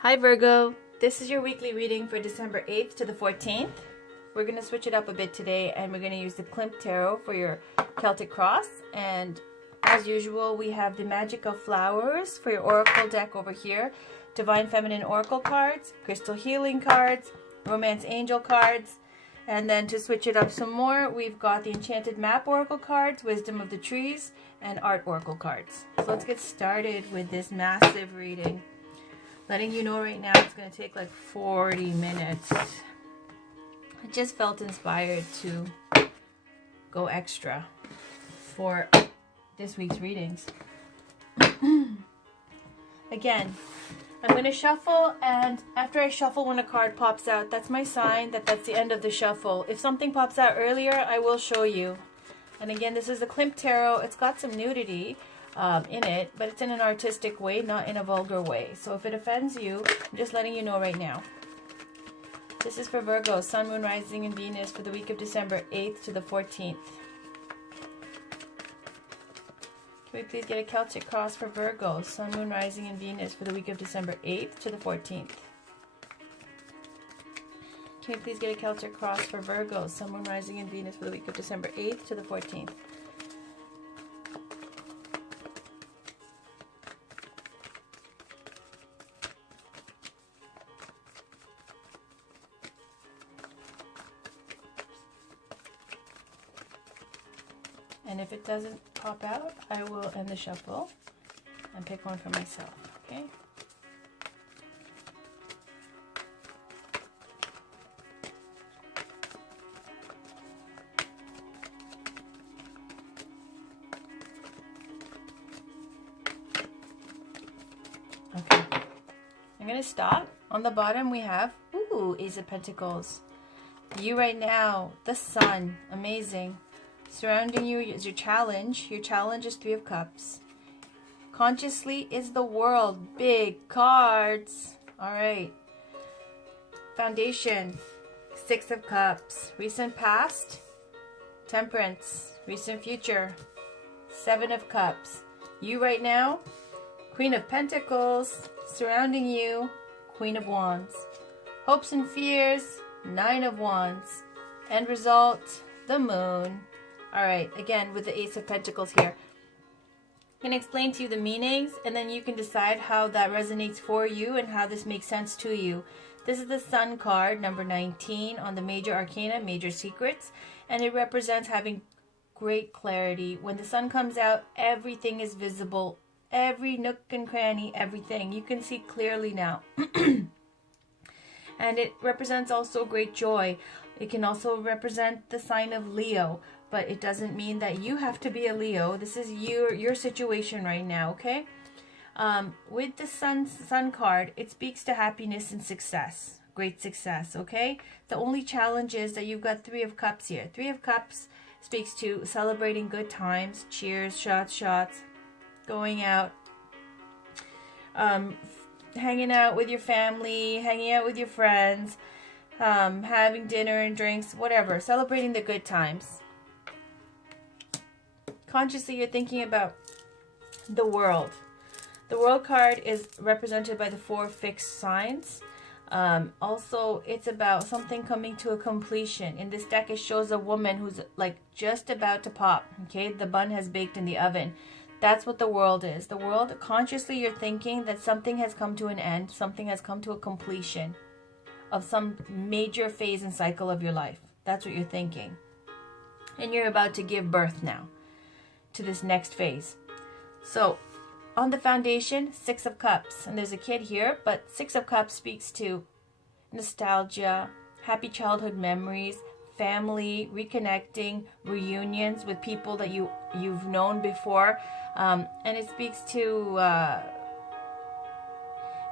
Hi Virgo, this is your weekly reading for December 8th to the 14th. We're going to switch it up a bit today and we're going to use the Klimt Tarot for your Celtic Cross. And as usual, we have the Magic of Flowers for your Oracle deck over here, Divine Feminine Oracle cards, Crystal Healing cards, Romance Angel cards, and then to switch it up some more, we've got the Enchanted Map Oracle cards, Wisdom of the Trees, and Art Oracle cards. So let's get started with this massive reading. Letting you know right now it's going to take like 40 minutes. I just felt inspired to go extra for this week's readings. Again, I'm going to shuffle, and after I shuffle, when a card pops out, that's my sign that that's the end of the shuffle. If something pops out earlier, I will show you. And again, this is the Klimt Tarot. It's got some nudity in it, but it's in an artistic way, not in a vulgar way. So if it offends you, I'm just letting you know right now. This is for Virgo, Sun, Moon, Rising, and Venus for the week of December 8th to the 14th. Can we please get a Celtic Cross for Virgo, Sun, Moon, Rising, and Venus for the week of December 8th to the 14th? Can we please get a Celtic Cross for Virgo, Sun, Moon, Rising, and Venus for the week of December 8th to the 14th? And if it doesn't pop out, I will end the shuffle and pick one for myself, okay? Okay. I'm going to stop. On the bottom we have, Ace of Pentacles. You right now, the Sun, amazing. Surrounding you is your challenge. Your challenge is Three of Cups. Consciously is the World. Big cards. Alright. Foundation. Six of Cups. Recent past. Temperance. Recent future. Seven of Cups. You right now. Queen of Pentacles. Surrounding you. Queen of Wands. Hopes and fears. Nine of Wands. End result. The Moon. Alright, again with the Ace of Pentacles here. I'm going to explain to you the meanings, and then you can decide how that resonates for you and how this makes sense to you. This is the Sun card, number 19 on the Major Arcana, Major Secrets, and it represents having great clarity. When the Sun comes out, everything is visible. Every nook and cranny, everything. You can see clearly now. And it represents also great joy. It can also represent the sign of Leo. But it doesn't mean that you have to be a Leo. This is your situation right now, okay? With the Sun card, it speaks to happiness and success. Great success, okay? The only challenge is that you've got Three of Cups here. Three of Cups speaks to celebrating good times. Cheers, shots, going out. Hanging out with your family, hanging out with your friends. Having dinner and drinks, whatever. Celebrating the good times. Consciously, you're thinking about the World. The World card is represented by the four fixed signs. Also, it's about something coming to a completion. In this deck, it shows a woman who's like just about to pop. Okay, the bun has baked in the oven. That's what the World is. The World, consciously, you're thinking that something has come to an end. Something has come to a completion of some major phase and cycle of your life. That's what you're thinking. And you're about to give birth now to this next phase. So on the foundation, Six of Cups, and there's a kid here, but Six of Cups speaks to nostalgia, happy childhood memories, family, reconnecting, reunions with people that you've known before, and it speaks to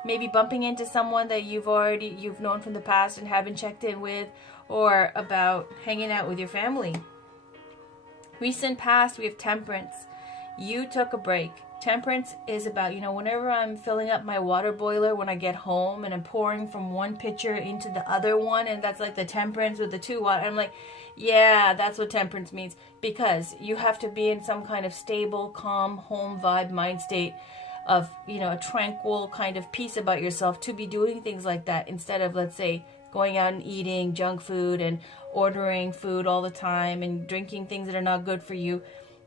maybe bumping into someone that you've known from the past and haven't checked in with, or about hanging out with your family. Recent past, we have Temperance. You took a break. Temperance is about, whenever I'm filling up my water boiler when I get home and I'm pouring from one pitcher into the other one, and that's like the temperance with the two water. I'm like, yeah, that's what temperance means, because you have to be in some kind of stable, calm, home vibe, mind state you know, a tranquil kind of peace about yourself to be doing things like that instead of, let's say, going out and eating junk food and ordering food all the time and drinking things that are not good for you.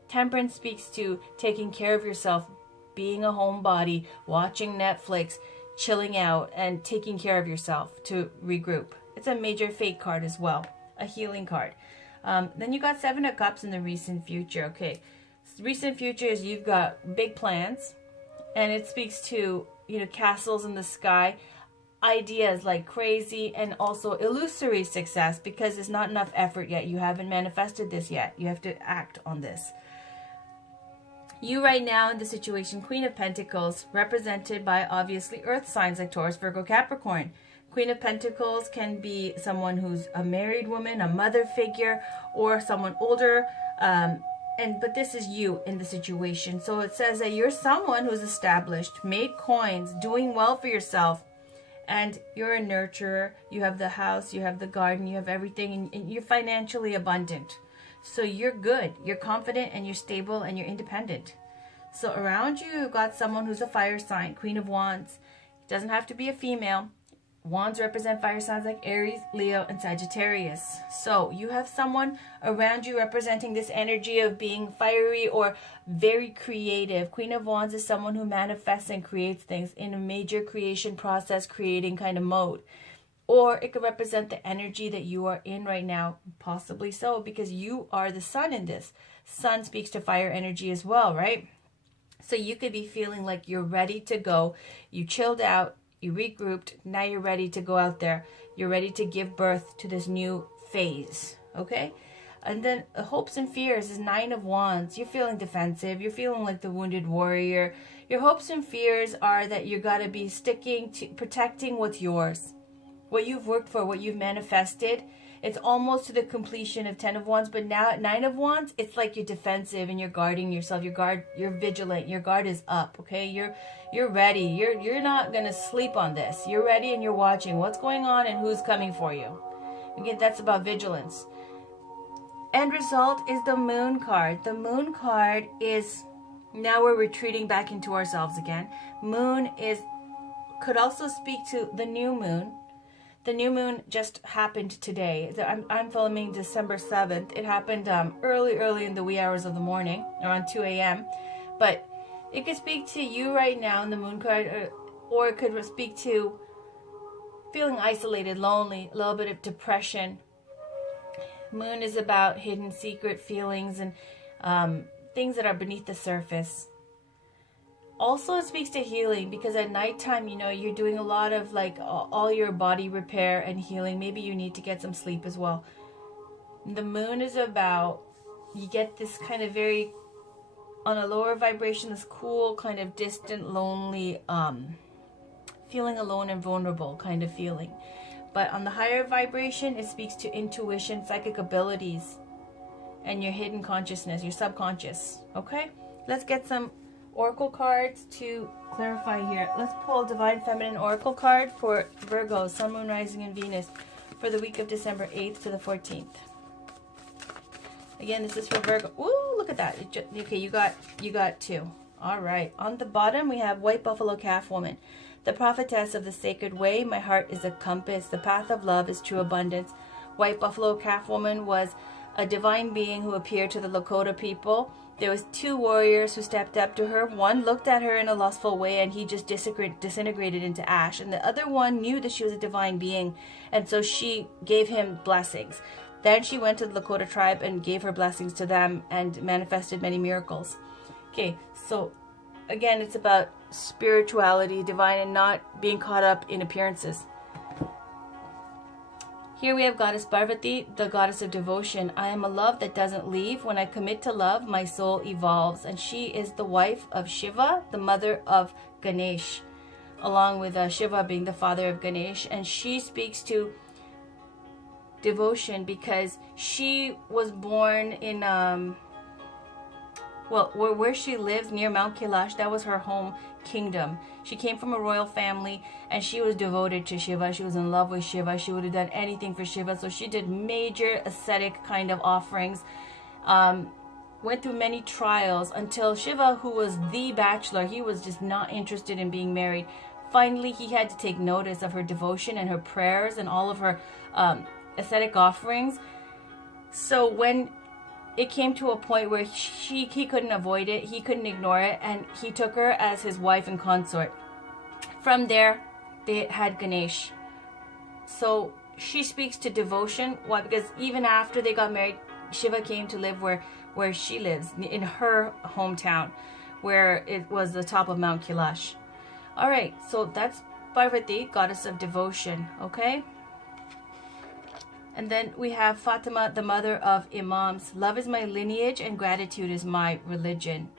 Temperance speaks to taking care of yourself, being a homebody, watching Netflix, chilling out, and taking care of yourself to regroup. It's a major fate card as well, a healing card. Then you got Seven of Cups in the recent future. Okay, recent future is you've got big plans, and it speaks to, you know, castles in the sky, ideas like crazy, and also illusory success because there's not enough effort yet. You haven't manifested this yet. You have to act on this. You right now in the situation, Queen of Pentacles, represented by obviously earth signs like Taurus, Virgo, Capricorn. Queen of Pentacles can be someone who's a married woman, a mother figure, or someone older. But this is you in the situation. So it says that you're someone who's established, made coins, doing well for yourself, and you're a nurturer. You have the house, you have the garden, you have everything, and you're financially abundant. So you're good, you're confident, and you're stable, and you're independent. So around you, you've got someone who's a fire sign, Queen of Wands. It doesn't have to be a female. Wands represent fire signs like Aries, Leo, and Sagittarius. So you have someone around you representing this energy of being fiery or very creative. Queen of Wands is someone who manifests and creates things in a major creation process, creating kind of mode. Or it could represent the energy that you are in right now, possibly so, because you are the sun in this. Sun speaks to fire energy as well, right? So you could be feeling like you're ready to go. You chilled out, you regrouped, now you're ready to go out there. You're ready to give birth to this new phase, okay? And then hopes and fears is Nine of Wands. You're feeling defensive. You're feeling like the wounded warrior. Your hopes and fears are that you got to be sticking to protecting what's yours. What you've worked for, what you've manifested. It's almost to the completion of Ten of Wands, but now at Nine of Wands, it's like you're defensive and you're guarding yourself. You're vigilant. Your guard is up, okay? You're ready. You're not going to sleep on this. You're ready and you're watching what's going on and who's coming for you. Again, that's about vigilance. End result is the Moon card. The Moon card is, now we're retreating back into ourselves again. Moon could also speak to the new moon. The new moon just happened today. I'm filming December 7th. It happened early in the wee hours of the morning, around 2 a.m. But it could speak to you right now in the moon card, or it could speak to feeling isolated, lonely, a little bit of depression. Moon is about hidden secret feelings and things that are beneath the surface. Also, it speaks to healing because at nighttime, you know, you're doing a lot of like all your body repair and healing. Maybe you need to get some sleep as well. The moon is about, you get this kind of very, on a lower vibration, this cool kind of distant, lonely, feeling alone and vulnerable kind of feeling. But on the higher vibration, it speaks to intuition, psychic abilities, and your hidden consciousness, your subconscious. Okay? Let's get some oracle cards to clarify here. Let's pull Divine Feminine Oracle card for Virgo, Sun, Moon, Rising, and Venus for the week of December 8th to the 14th. Again, this is for Virgo. Ooh, look at that. Okay, you got two. All right. On the bottom, we have White Buffalo Calf Woman. The prophetess of the sacred way. My heart is a compass. The path of love is true abundance. White Buffalo Calf Woman was a divine being who appeared to the Lakota people. There was two warriors who stepped up to her. One looked at her in a lustful way and he just disintegrated into ash. And the other one knew that she was a divine being, and so she gave him blessings. Then she went to the Lakota tribe and gave her blessings to them and manifested many miracles. Okay, so again, it's about spirituality, divine, and not being caught up in appearances. Here we have Goddess Parvati, the goddess of devotion. I am a love that doesn't leave. When I commit to love, my soul evolves. And she is the wife of Shiva, the mother of Ganesh, along with Shiva being the father of Ganesh. And she speaks to devotion because she was born in, where she lives near Mount Kailash, that was her home kingdom. She came from a royal family and she was devoted to Shiva. She was in love with Shiva. She would have done anything for Shiva. So she did major ascetic kind of offerings. went through many trials until Shiva, who was the bachelor, he was just not interested in being married. Finally, he had to take notice of her devotion and her prayers and all of her ascetic offerings. So when it came to a point where he couldn't avoid it, he couldn't ignore it, and he took her as his wife and consort. From there, they had Ganesh. So she speaks to devotion. Why? Because even after they got married, Shiva came to live where she lives, in her hometown, where it was the top of Mount Kailash. All right, so that's Parvati, goddess of devotion, okay? And then we have Fatima, the mother of Imams. Love is my lineage and gratitude is my religion.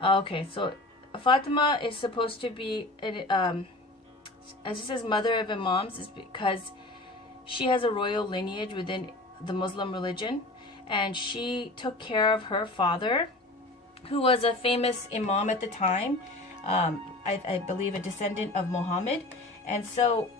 Okay, so Fatima is supposed to be, as it says, mother of Imams, is because she has a royal lineage within the Muslim religion. And she took care of her father, who was a famous Imam at the time. I believe a descendant of Muhammad. And so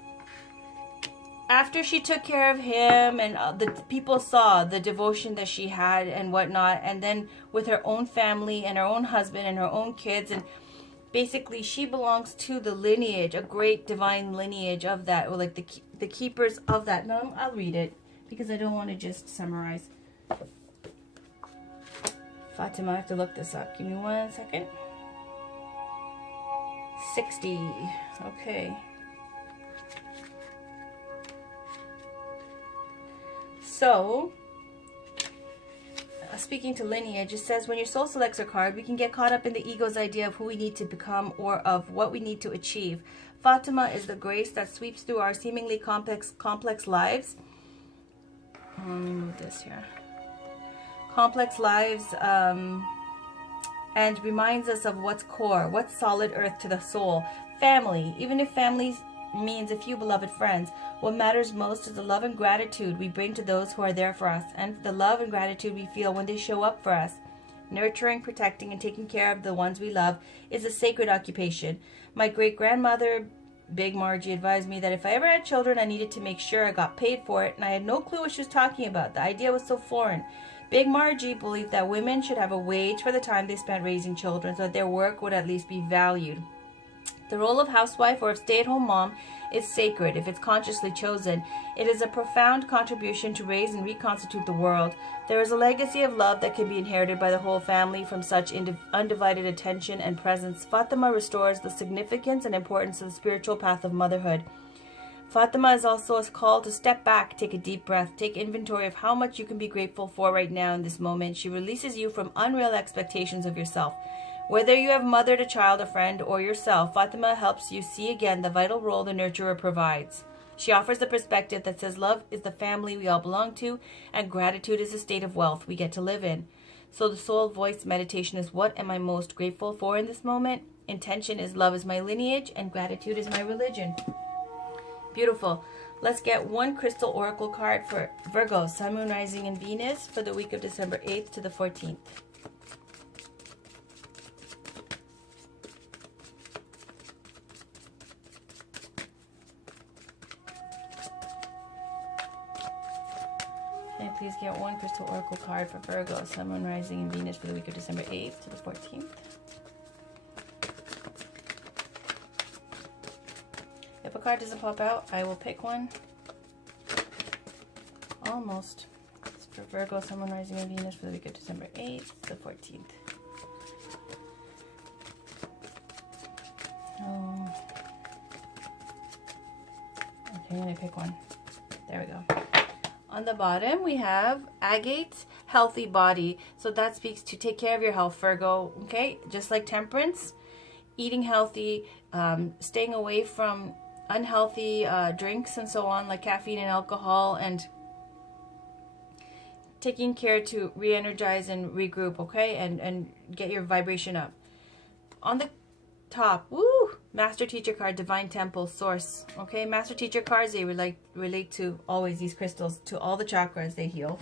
after she took care of him and the people saw the devotion that she had and whatnot, and then with her own family and her own husband and her own kids, and basically she belongs to the lineage, a great divine lineage of that, or like the keepers of that. No, I'll read it because I don't want to just summarize. Fatima, I have to look this up. Give me 1 second. 60. Okay. So, speaking to lineage, it says, when your soul selects a card, we can get caught up in the ego's idea of who we need to become or of what we need to achieve. Fatima is the grace that sweeps through our seemingly complex lives. Let me move this here. Complex lives, and reminds us of what's core, what's solid earth to the soul. Family, even if family means a few beloved friends, what matters most is the love and gratitude we bring to those who are there for us, and the love and gratitude we feel when they show up for us. Nurturing, protecting, and taking care of the ones we love is a sacred occupation. My great-grandmother, Big Margie, advised me that if I ever had children, I needed to make sure I got paid for it, and I had no clue what she was talking about. The idea was so foreign. Big Margie believed that women should have a wage for the time they spent raising children so that their work would at least be valued. The role of housewife or of stay-at-home mom is sacred if it's consciously chosen. It is a profound contribution to raise and reconstitute the world. There is a legacy of love that can be inherited by the whole family from such undivided attention and presence. Fatima restores the significance and importance of the spiritual path of motherhood. Fatima is also a call to step back, take a deep breath, take inventory of how much you can be grateful for right now in this moment. She releases you from unreal expectations of yourself. Whether you have mothered a child, a friend, or yourself, Fatima helps you see again the vital role the nurturer provides. She offers a perspective that says love is the family we all belong to, and gratitude is a state of wealth we get to live in. So the soul voice meditation is, what am I most grateful for in this moment? Intention is, love is my lineage, and gratitude is my religion. Beautiful. Let's get one crystal oracle card for Virgo, Sun, Moon, Rising, and Venus for the week of December 8th to the 14th. Can I please get one crystal oracle card for Virgo, Sun, Moon, Rising, and Venus for the week of December 8th to the 14th? If a card doesn't pop out, I will pick one. Almost. It's for Virgo, Sun, Moon, Rising, and Venus for the week of December 8th to the 14th. Okay, I'm going to pick one. There we go. On the bottom, we have agate, healthy body. So that speaks to take care of your health, Virgo. Okay, just like temperance, eating healthy, staying away from unhealthy drinks and so on, like caffeine and alcohol, and taking care to re-energize and regroup, okay, and get your vibration up. On the top, woo, Master Teacher card, Divine Temple, Source. Okay, Master Teacher cards, they relate to always these crystals, to all the chakras they heal.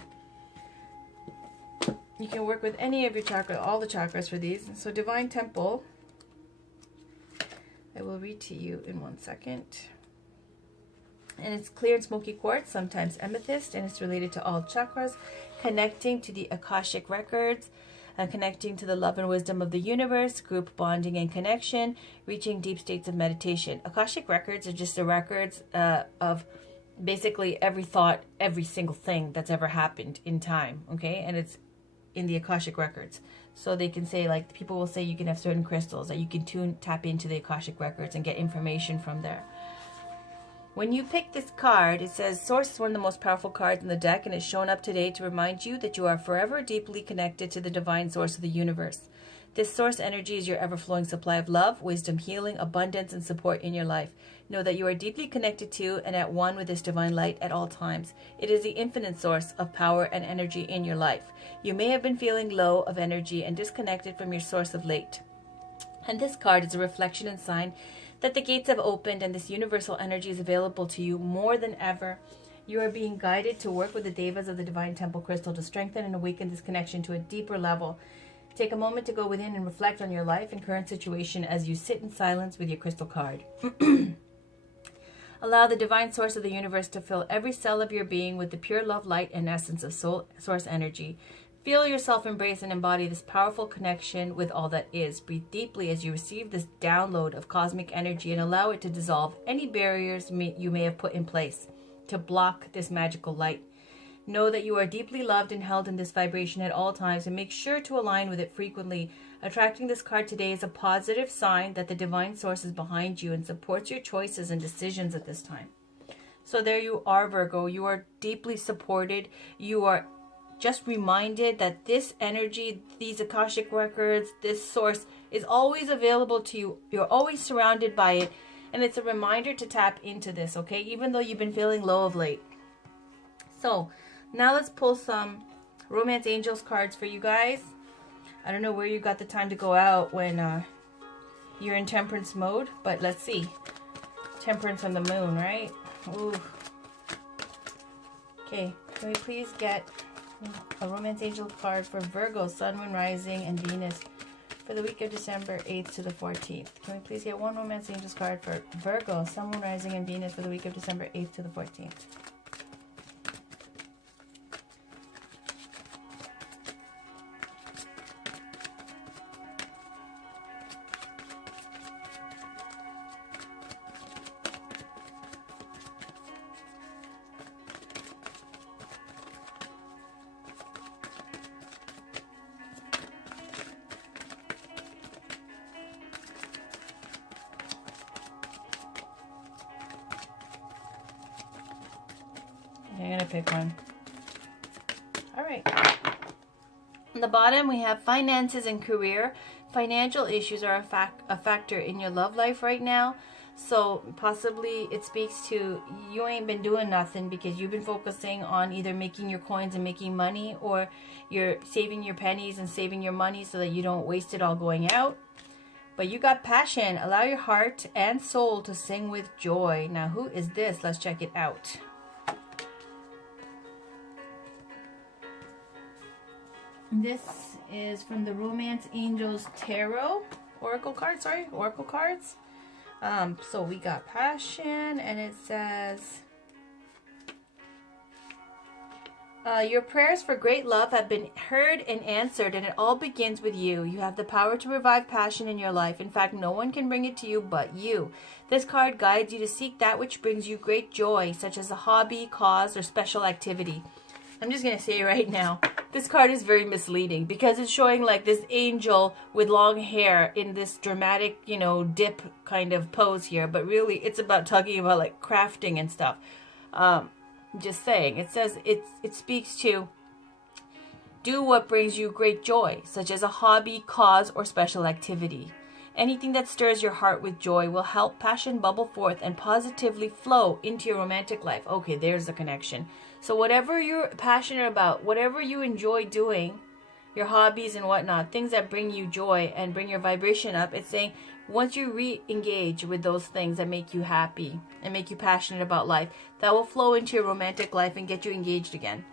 You can work with any of your chakras, all the chakras for these. So Divine Temple, I will read to you in 1 second. And it's clear and smoky quartz, sometimes amethyst, and it's related to all chakras, connecting to the Akashic records, connecting to the love and wisdom of the universe, group bonding and connection, reaching deep states of meditation. Akashic records are just the records of basically every thought, every single thing that's ever happened in time, okay? And it's in the Akashic records. So they can say, like, people will say you can have certain crystals that you can tap into the Akashic records and get information from there. When you pick this card, it says Source is one of the most powerful cards in the deck, and it's shown up today to remind you that you are forever deeply connected to the divine source of the universe. This source energy is your ever-flowing supply of love, wisdom, healing, abundance, and support in your life. Know that you are deeply connected to and at one with this divine light at all times. It is the infinite source of power and energy in your life. You may have been feeling low of energy and disconnected from your source of late. And this card is a reflection and sign that the gates have opened and this universal energy is available to you more than ever. You are being guided to work with the devas of the Divine Temple Crystal to strengthen and awaken this connection to a deeper level. Take a moment to go within and reflect on your life and current situation as you sit in silence with your crystal card. Allow the divine source of the universe to fill every cell of your being with the pure love, light, and essence of soul source energy. Feel yourself embrace and embody this powerful connection with all that is. Breathe deeply as you receive this download of cosmic energy and allow it to dissolve any barriers you may have put in place to block this magical light. Know that you are deeply loved and held in this vibration at all times, and make sure to align with it frequently. Attracting this card today is a positive sign that the divine source is behind you and supports your choices and decisions at this time. So there you are, Virgo. You are deeply supported. You are just reminded that this energy, these Akashic records, this source is always available to you. You're always surrounded by it. And it's a reminder to tap into this, okay? Even though you've been feeling low of late. So now let's pull some Romance Angels cards for you guys. I don't know where you got the time to go out when you're in temperance mode, but let's see. Temperance on the moon, right? Ooh. Okay, can we please get a Romance Angel card for Virgo, Sun, Moon, Rising, and Venus for the week of December 8th to the 14th. Can we please get one Romance Angels card for Virgo, Sun, Moon, Rising, and Venus for the week of December 8th to the 14th? I'm going to pick one. Alright. On the bottom, we have finances and career. Financial issues are a factor in your love life right now. So possibly it speaks to you ain't been doing nothing because you've been focusing on either making your coins and making money, or you're saving your pennies and saving your money so that you don't waste it all going out. But you got passion. Allow your heart and soul to sing with joy. Now, who is this? Let's check it out. This is from the Romance Angels Tarot Oracle cards, Oracle cards. So we got passion, and it says, your prayers for great love have been heard and answered, and it all begins with you. You have the power to revive passion in your life. In fact, no one can bring it to you but you. This card guides you to seek that which brings you great joy, such as a hobby, cause, or special activity. I'm just going to say right now, this card is very misleading because it's showing like this angel with long hair in this dramatic, you know, dip kind of pose here. But really, it's about talking about like crafting and stuff. Just saying. It says it speaks to do what brings you great joy, such as a hobby, cause, or special activity. Anything that stirs your heart with joy will help passion bubble forth and positively flow into your romantic life. Okay, there's the connection. So whatever you're passionate about, whatever you enjoy doing, your hobbies and whatnot, things that bring you joy and bring your vibration up, it's saying once you re-engage with those things that make you happy and make you passionate about life, that will flow into your romantic life and get you engaged again.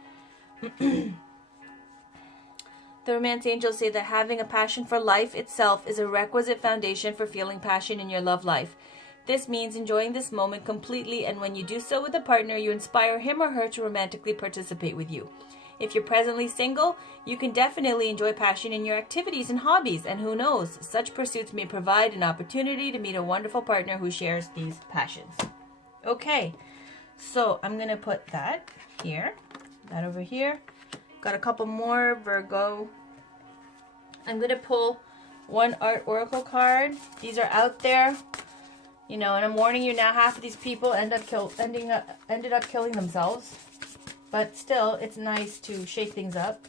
The Romance Angels say that having a passion for life itself is a requisite foundation for feeling passion in your love life. This means enjoying this moment completely, and when you do so with a partner, you inspire him or her to romantically participate with you. If you're presently single, you can definitely enjoy passion in your activities and hobbies, and who knows, such pursuits may provide an opportunity to meet a wonderful partner who shares these passions. Okay, so I'm going to put that here, that over here. Got a couple more, Virgo. I'm going to pull one art oracle card. These are out there, you know, and I'm warning you now, half of these people ended up killing themselves. But still, it's nice to shake things up,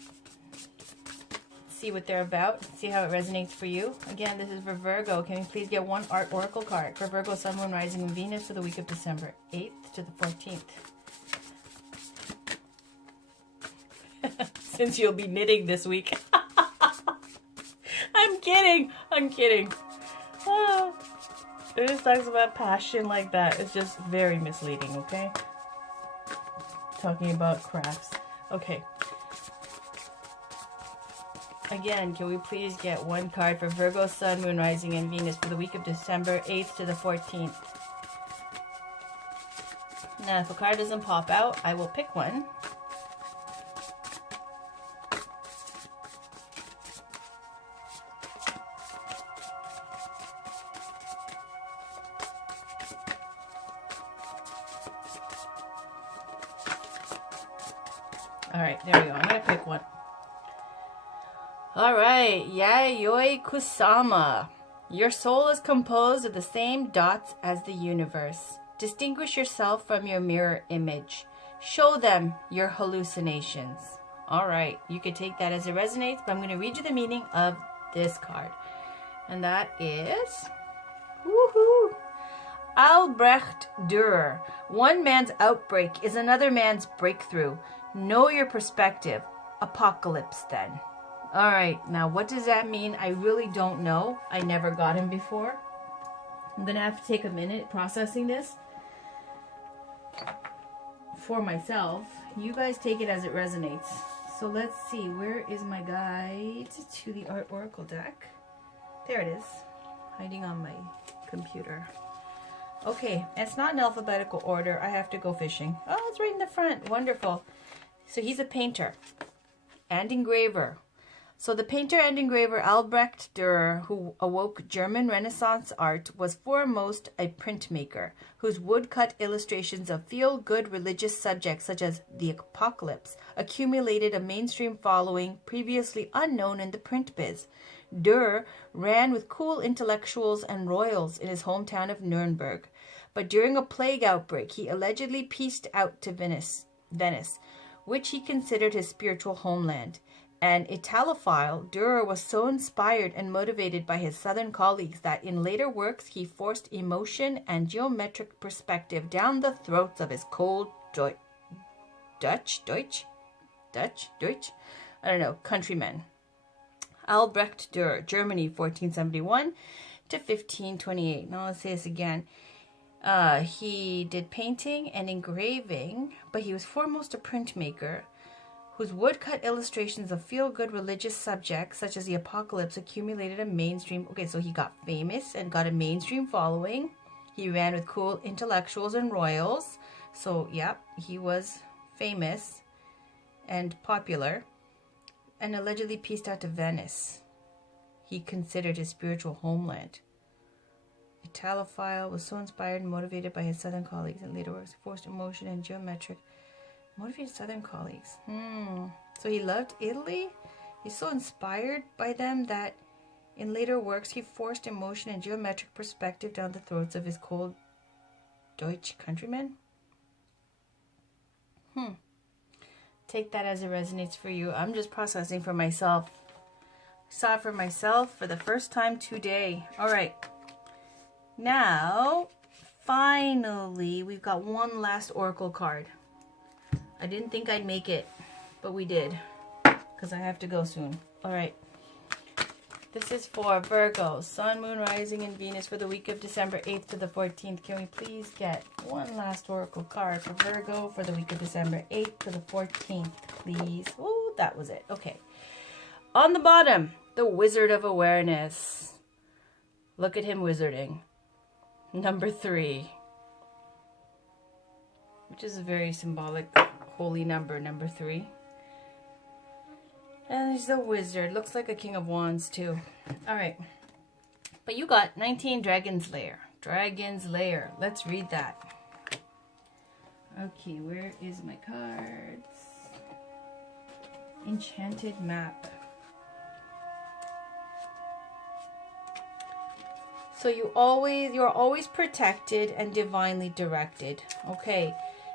see what they're about, see how it resonates for you. Again, this is for Virgo. Can we please get one art oracle card for Virgo, Sun, Moon, Rising, and Venus for the week of December 8th to the 14th? Since you'll be knitting this week. I'm kidding. I'm kidding. Oh, it just talks about passion like that. It's just very misleading, okay? Talking about crafts. Okay. Again, can we please get one card for Virgo, Sun, Moon, Rising, and Venus for the week of December 8th to the 14th? Now, if a card doesn't pop out, I will pick one. Alright, there we go. I'm going to pick one. Alright, Yayoi Kusama. Your soul is composed of the same dots as the universe. Distinguish yourself from your mirror image. Show them your hallucinations. Alright, you could take that as it resonates, but I'm going to read you the meaning of this card. And that is... Woohoo! Albrecht Dürer. One man's outbreak is another man's breakthrough. Know your perspective. Apocalypse, then. Alright, now what does that mean? I really don't know. I never got him before. I'm going to have to take a minute processing this for myself. You guys take it as it resonates. So let's see. Where is my guide to the Art Oracle deck? There it is. Hiding on my computer. Okay, it's not in alphabetical order. I have to go fishing. Oh, it's right in the front. Wonderful. So he's a painter and engraver. So the painter and engraver Albrecht Dürer, who awoke German Renaissance art, was foremost a printmaker, whose woodcut illustrations of feel-good religious subjects such as the apocalypse accumulated a mainstream following previously unknown in the print biz. Dürer ran with cool intellectuals and royals in his hometown of Nuremberg, but during a plague outbreak he allegedly pieced out to Venice, which he considered his spiritual homeland. An Italophile, Dürer was so inspired and motivated by his southern colleagues that in later works he forced emotion and geometric perspective down the throats of his cold countrymen. Albrecht Dürer, Germany, 1471 to 1528. Now let's say this again. He did painting and engraving, but he was foremost a printmaker, whose woodcut illustrations of feel-good religious subjects, such as the apocalypse, accumulated a mainstream... Okay, so he got famous and got a mainstream following. He ran with cool intellectuals and royals. So, yeah, he was famous and popular, and allegedly pieced out to Venice. He considered his spiritual homeland. Italophile was so inspired and motivated by his southern colleagues and later works forced emotion and geometric motivated southern colleagues. So he loved Italy. He's so inspired by them that in later works he forced emotion and geometric perspective down the throats of his cold Deutsch countrymen. Take that as it resonates for you. I'm just processing for myself. I saw it for myself for the first time today. Alright. Now, finally, we've got one last oracle card. I didn't think I'd make it, but we did, because I have to go soon. Alright. This is for Virgo, Sun, Moon, Rising, and Venus for the week of December 8th to the 14th. Can we please get one last oracle card for Virgo for the week of December 8th to the 14th, please? Oh, that was it. Okay. On the bottom, the Wizard of Awareness. Look at him wizarding. number 3, which is a very symbolic, holy number, number 3. And there's the Wizard. Looks like a King of Wands too. All right. But you got 19, Dragon's Lair. Dragon's Lair. Let's read that. Okay, where is my cards? Enchanted Map. So you're always protected and divinely directed. Okay.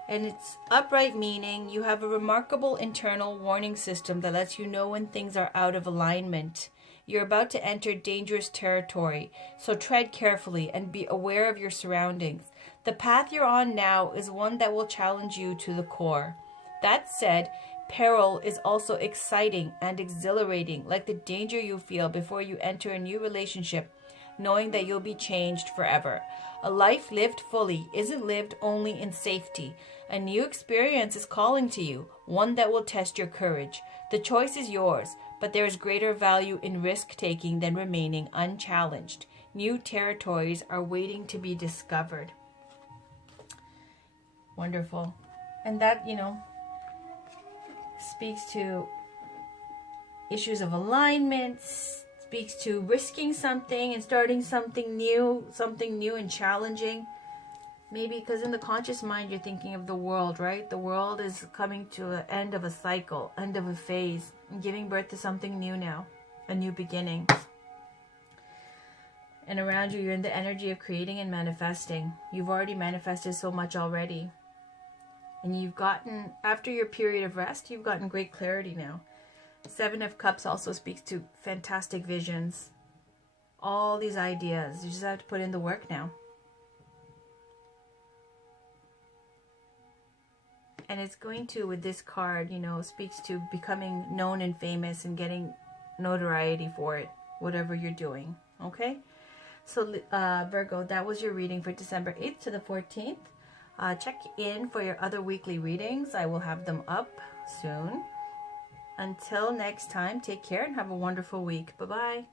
And it's upright, meaning you have a remarkable internal warning system that lets you know when things are out of alignment. You're about to enter dangerous territory, so tread carefully and be aware of your surroundings. The path you're on now is one that will challenge you to the core. That said, peril is also exciting and exhilarating, like the danger you feel before you enter a new relationship, knowing that you'll be changed forever. A life lived fully isn't lived only in safety. A new experience is calling to you, one that will test your courage. The choice is yours, but there is greater value in risk-taking than remaining unchallenged. New territories are waiting to be discovered. Wonderful. And that, speaks to issues of alignment, speaks to risking something and starting something new and challenging. Maybe because in the conscious mind, you're thinking of the world, right? The world is coming to an end of a cycle, end of a phase, and giving birth to something new now, a new beginning. And around you, you're in the energy of creating and manifesting. You've already manifested so much already. And you've gotten, after your period of rest, you've gotten great clarity now. 7 of Cups also speaks to fantastic visions. All these ideas. You just have to put in the work now. And it's going to, with this card, speaks to becoming known and famous and getting notoriety for it, whatever you're doing. Okay? So, Virgo, that was your reading for December 8th to the 14th. Check in for your other weekly readings. I will have them up soon. Until next time, take care and have a wonderful week. Bye-bye.